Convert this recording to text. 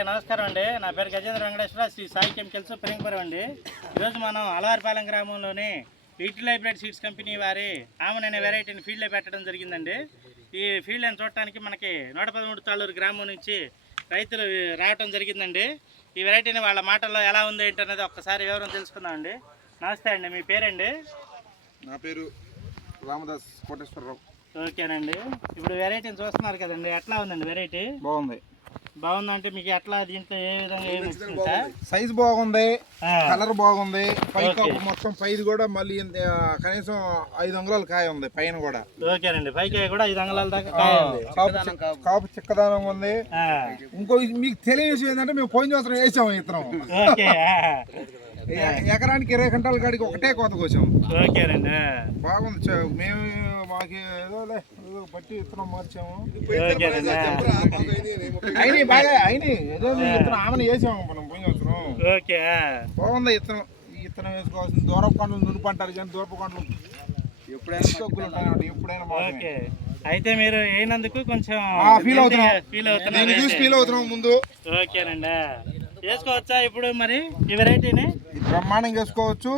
నమస్కారం అండి. నా పేరు గజేంద్ర వెంకటేశ్వర, శ్రీ సాయి కెమికల్స్ పెరింగపురం అండి. ఈరోజు మనం అలవారిపాలెం గ్రామంలోని లిటిల్ హైబ్రిడ్ సీడ్స్ కంపెనీ వారి ఆమన్ అనే వెరైటీని ఫీల్డ్లో పెట్టడం జరిగిందండి. ఈ ఫీల్డ్ని చూడటానికి మనకి 113 తాళ్ళూరు గ్రామం నుంచి రైతులు రావటం జరిగిందండి. ఈ వెరైటీని వాళ్ళ మాటల్లో ఎలా ఉంది ఏంటనేది ఒక్కసారి వివరం తెలుసుకుందామండి. నమస్తే అండి, మీ పేరండి? నా పేరు రామదాస్ కోటేశ్వరరావు. ఓకేనండి. ఇప్పుడు వెరైటీని చూస్తున్నారు కదండి, ఎట్లా ఉందండి వెరైటీ? బాగుందంటే మీకు ఎట్లా, దీంట్లో ఏ విధంగా ఏమిస్తుంటా? సైజ్ బాగుంది, కలర్ బాగుంది, పైకి మొత్తం పైది కూడా మళ్ళీ కనీసం 5 అంగుళాల కాయ ఉంది పైన కూడా. ఓకేనండి, పైకి కూడా 5 అంగుళాల దాకా కాయ ఉంది. కాపు చిక్కదనం ఉంది. ఇంకో మీకు తెలియని విషయం ఏంటంటే మేము పోయిన సంవత్సరం వేసాము ఇతరం. ఎకరానికి 20 గంటల కాడికి ఒకటే కోత కోసాము. ఓకేనండి, బాగుంది. మేము మాకు ఏదో బట్టి ఇత్తనం మార్చాము. అయినాయి బాగా అయినాయి. ఏదో ఇత్తనం ఆమెను వేసాము మనం పోయిన సంవత్సరం. ఓకే, బాగుంది ఇత్తనం. ఈ ఇత్తనం వేసుకోవాల్సింది. దూరపు పండ్లు నునుపంటారు కానీ దూరపు పండ్లు ఎప్పుడైనా తగ్గులు ఉంటాయి. ఎప్పుడైనా ఓకే. అయితే మీరు అయినందుకు కొంచెం ఫీల్ అవుతున్నాం ముందు. ఓకేనండి, వేసుకోవచ్చా ఇప్పుడు మరి ఈ వెరైటీని? బ్రహ్మాండంగా వేసుకోవచ్చు.